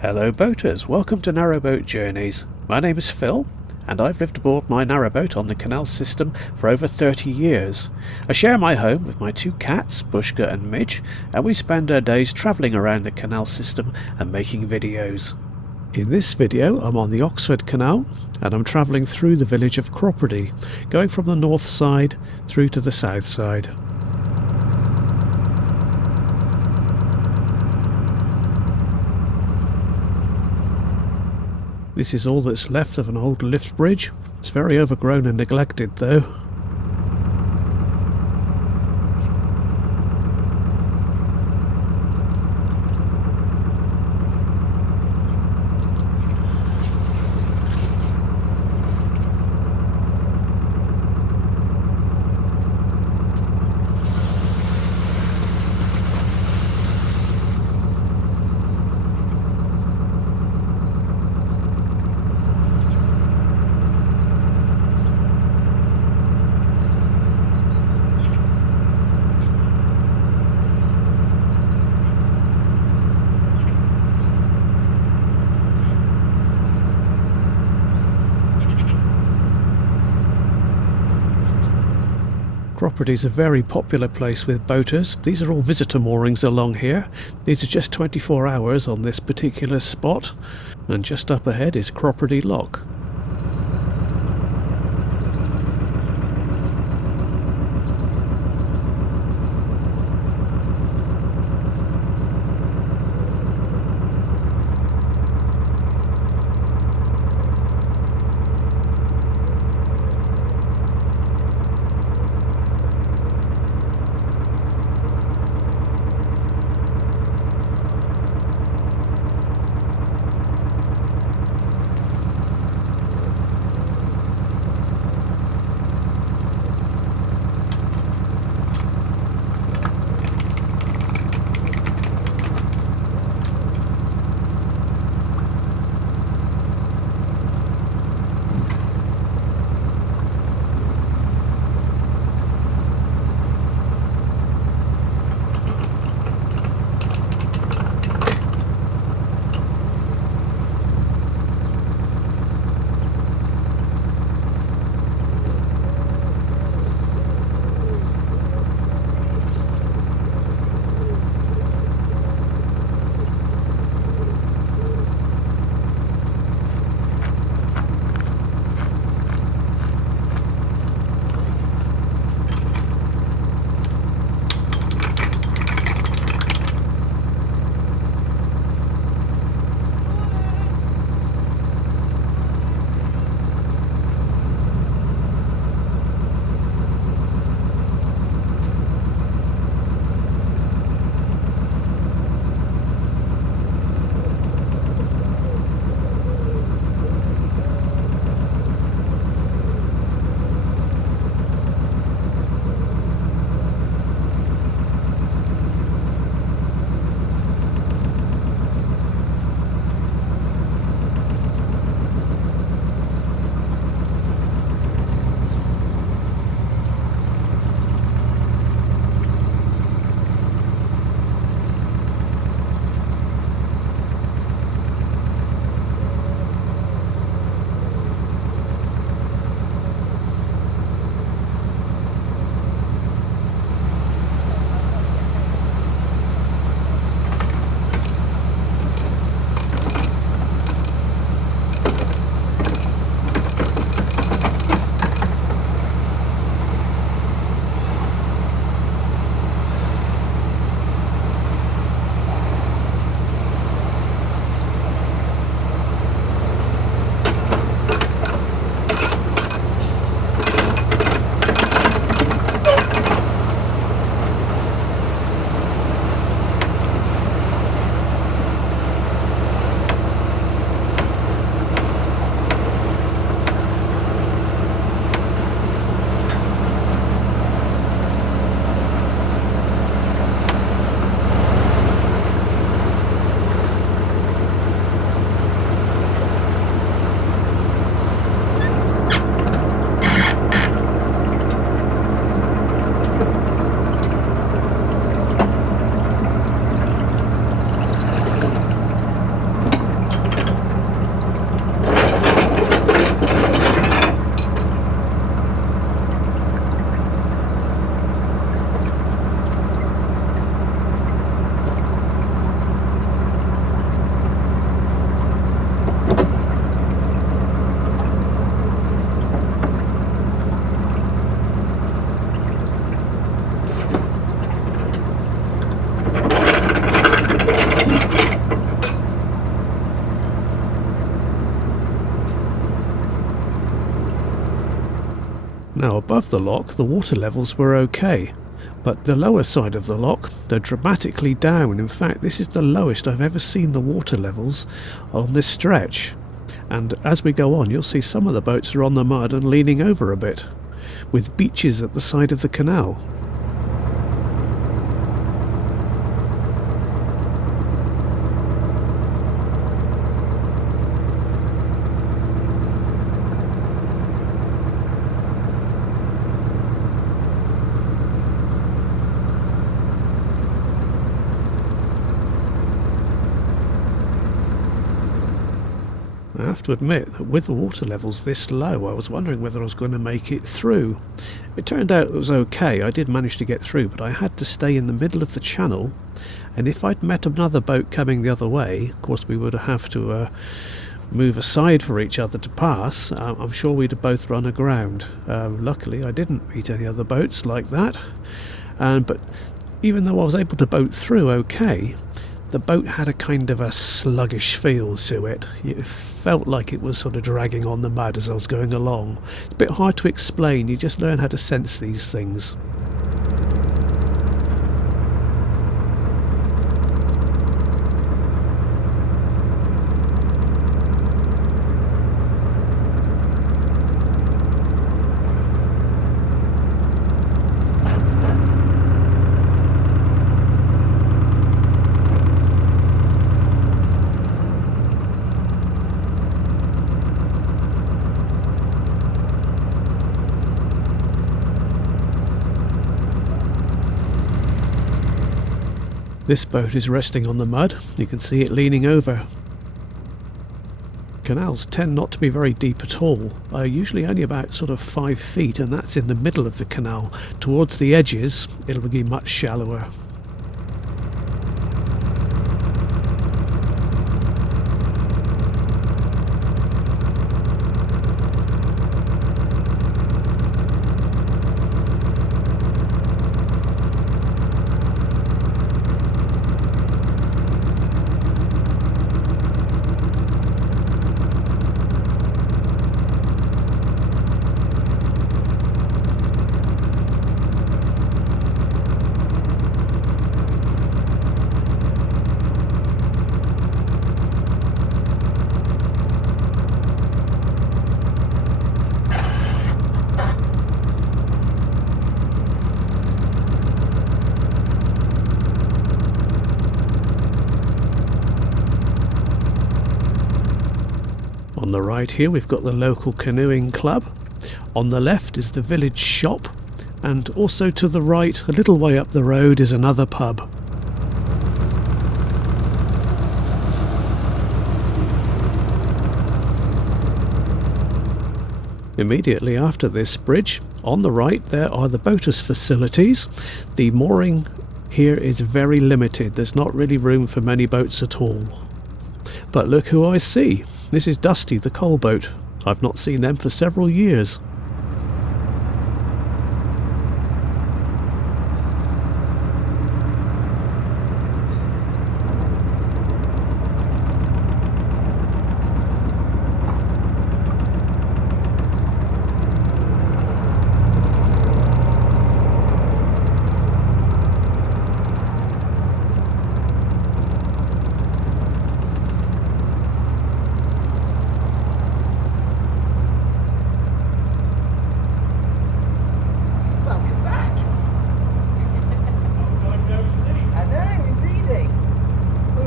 Hello boaters, welcome to Narrowboat Journeys. My name is Phil and I've lived aboard my narrowboat on the canal system for over 30 years. I share my home with my two cats, Bushka and Midge, and we spend our days travelling around the canal system and making videos. In this video I'm on the Oxford Canal and I'm travelling through the village of Cropredy, going from the north side through to the south side. This is all that's left of an old lift bridge. It's very overgrown and neglected though. Cropredy is a very popular place with boaters. These are all visitor moorings along here. These are just 24 hours on this particular spot, and just up ahead is Cropredy Lock. Now above the lock the water levels were okay, but the lower side of the lock, they're dramatically down. In fact, this is the lowest I've ever seen the water levels on this stretch. And as we go on, you'll see some of the boats are on the mud and leaning over a bit, with beaches at the side of the canal. I have to admit that with the water levels this low, I was wondering whether I was going to make it through. It turned out it was okay. I did manage to get through, but I had to stay in the middle of the channel, and if I'd met another boat coming the other way, of course we would have to move aside for each other to pass. I'm sure we'd have both run aground. Luckily I didn't meet any other boats like that, but even though I was able to boat through okay, the boat had a kind of a sluggish feel to it. It felt like it was sort of dragging on the mud as I was going along. It's a bit hard to explain, you just learn how to sense these things. This boat is resting on the mud. You can see it leaning over. Canals tend not to be very deep at all. Usually only about sort of 5 feet, and that's in the middle of the canal. Towards the edges, it'll be much shallower. On the right here we've got the local canoeing club. On the left is the village shop, and also to the right, a little way up the road, is another pub. Immediately after this bridge, on the right, there are the boaters' facilities. The mooring here is very limited. There's not really room for many boats at all. But look who I see. This is Dusty the coal boat. I've not seen them for several years.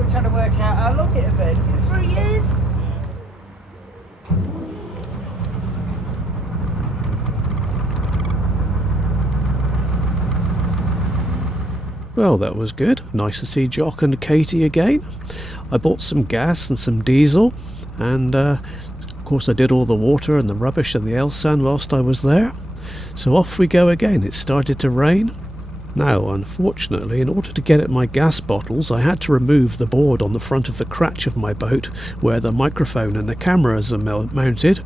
Trying to work out how long it had been. Is it 3 years? Well, that was good. Nice to see Jock and Katie again. I bought some gas and some diesel, and of course I did all the water and the rubbish and the L-sand whilst I was there. So off we go again. It started to rain. Now, unfortunately, in order to get at my gas bottles, I had to remove the board on the front of the crutch of my boat where the microphone and the cameras are mounted.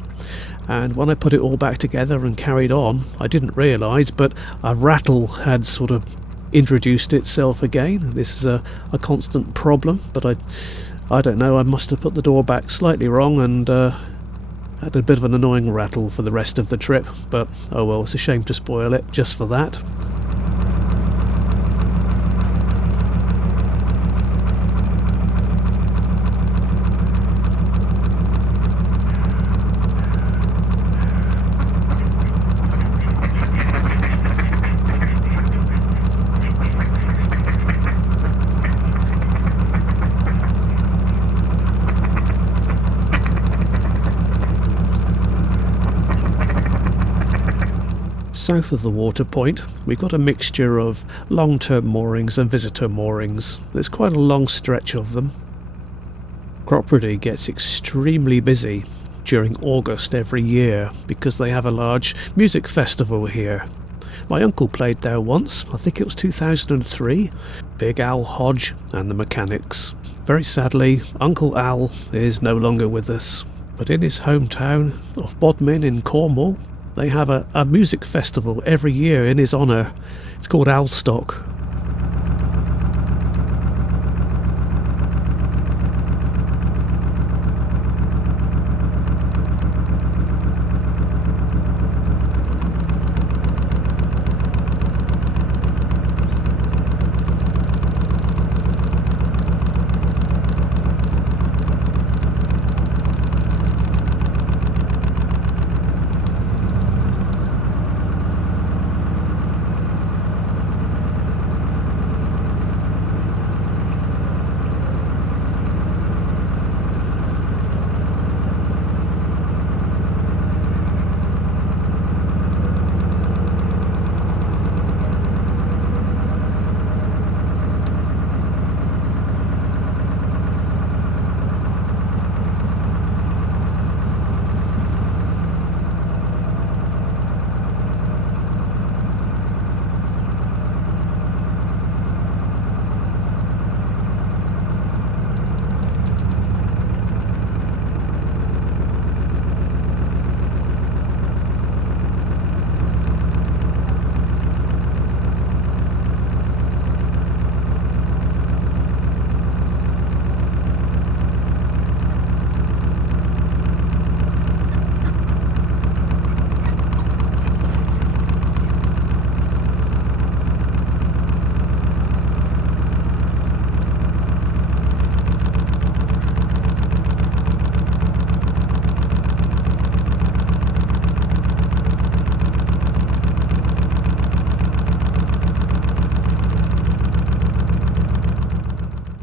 And when I put it all back together and carried on, I didn't realise, but a rattle had sort of introduced itself again. This is a constant problem, but I don't know, I must have put the door back slightly wrong, and Had a bit of an annoying rattle for the rest of the trip, but oh well, it's a shame to spoil it just for that. South of the water point, we've got a mixture of long-term moorings and visitor moorings. There's quite a long stretch of them. Cropredy gets extremely busy during August every year because they have a large music festival here. My uncle played there once, I think it was 2003, Big Al Hodge and the Mechanics. Very sadly, Uncle Al is no longer with us, but in his hometown of Bodmin in Cornwall, they have a music festival every year in his honour. It's called Alstock.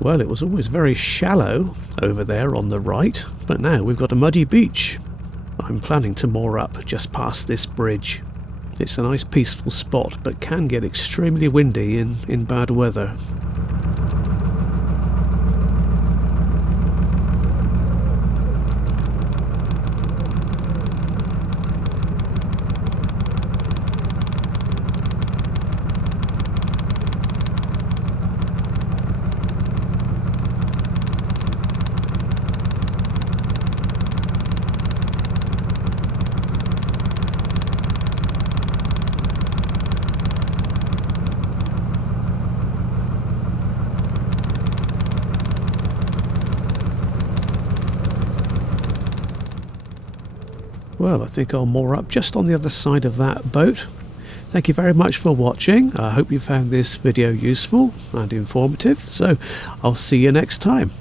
Well, it was always very shallow over there on the right, but now we've got a muddy beach. I'm planning to moor up just past this bridge. It's a nice peaceful spot, but can get extremely windy in bad weather. Well, I think I'll moor up just on the other side of that boat. Thank you very much for watching. I hope you found this video useful and informative, so I'll see you next time.